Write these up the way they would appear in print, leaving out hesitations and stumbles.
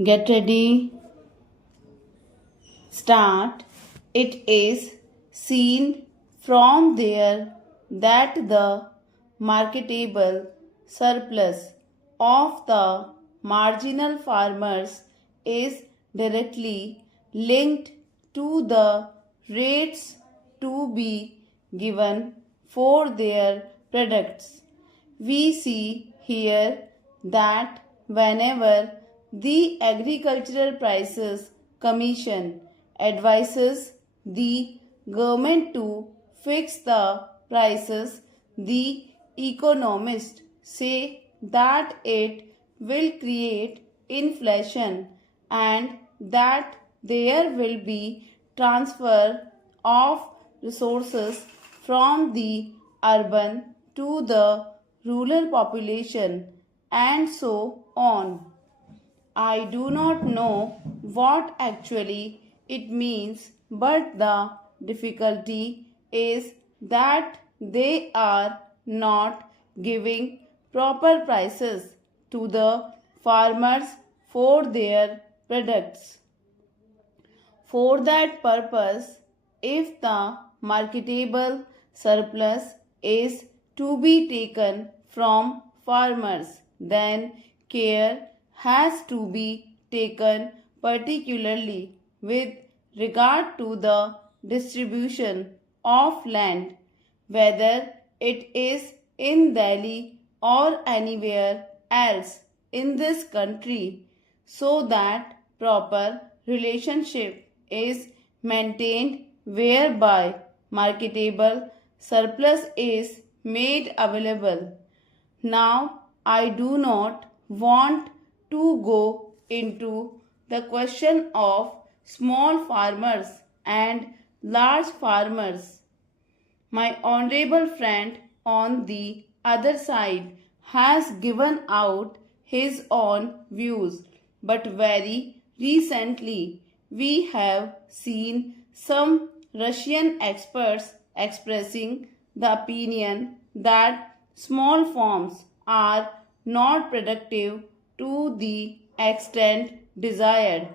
Get ready, start. It is seen from there that the marketable surplus of the marginal farmers is directly linked to the rates to be given for their products. We see here that whenever the Agricultural Prices Commission advises the government to fix the prices, the economists say that it will create inflation and that there will be transfer of resources from the urban to the rural population and so on. I do not know what actually it means, but the difficulty is that they are not giving proper prices to the farmers for their products. For that purpose, if the marketable surplus is to be taken from farmers, then care has to be taken particularly with regard to the distribution of land, whether it is in Delhi or anywhere else in this country, so that proper relationship is maintained whereby marketable surplus is made available. Now, I do not want to go into the question of small farmers and large farmers. My honorable friend on the other side has given out his own views, but very recently we have seen some Russian experts expressing the opinion that small farms are not productive to the extent desired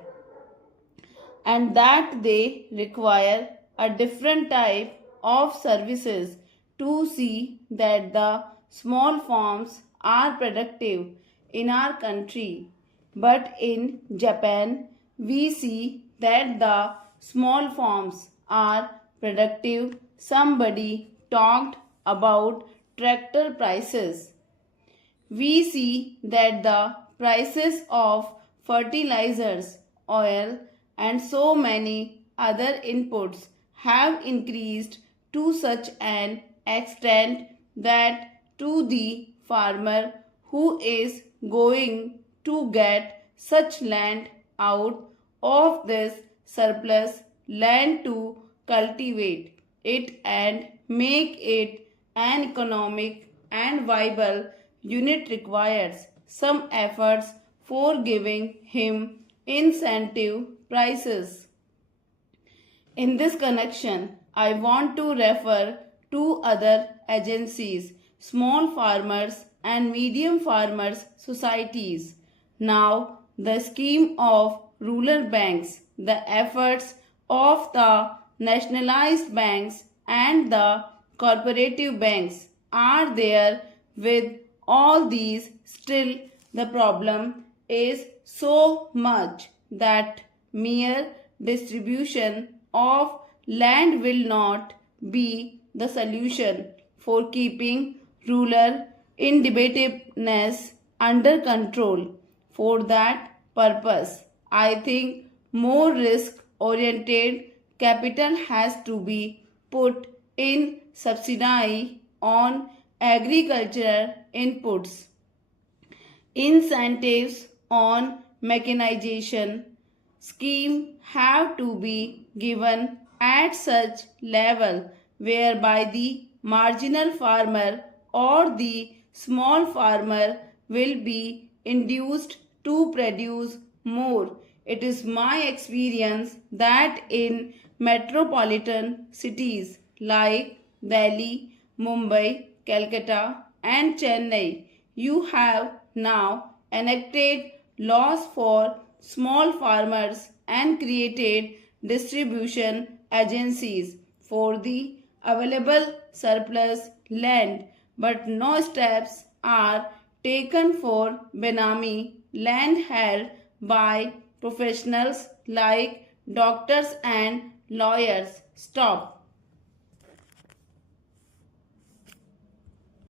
and that they require a different type of services to see that the small farms are productive in our country. But in Japan, we see that the small farms are productive. Somebody talked about tractor prices. We see that the prices of fertilizers, oil, and so many other inputs have increased to such an extent that to the farmer who is going to get such land out of this surplus land to cultivate it and make it an economic and viable unit requires some efforts for giving him incentive prices. In this connection, I want to refer to other agencies, small farmers and medium farmers societies. Now, the scheme of rural banks, the efforts of the nationalized banks and the cooperative banks are there. With all these, still the problem is so much that mere distribution of land will not be the solution for keeping rural indebtedness under control. For that purpose, I think more risk oriented capital has to be put in subsidy on agricultural inputs, incentives on mechanization scheme have to be given at such level whereby the marginal farmer or the small farmer will be induced to produce more. It is my experience that in metropolitan cities like Delhi, Mumbai, Calcutta, and Chennai, you have now enacted laws for small farmers and created distribution agencies for the available surplus land, but no steps are taken for Benami land held by professionals like doctors and lawyers. Stop.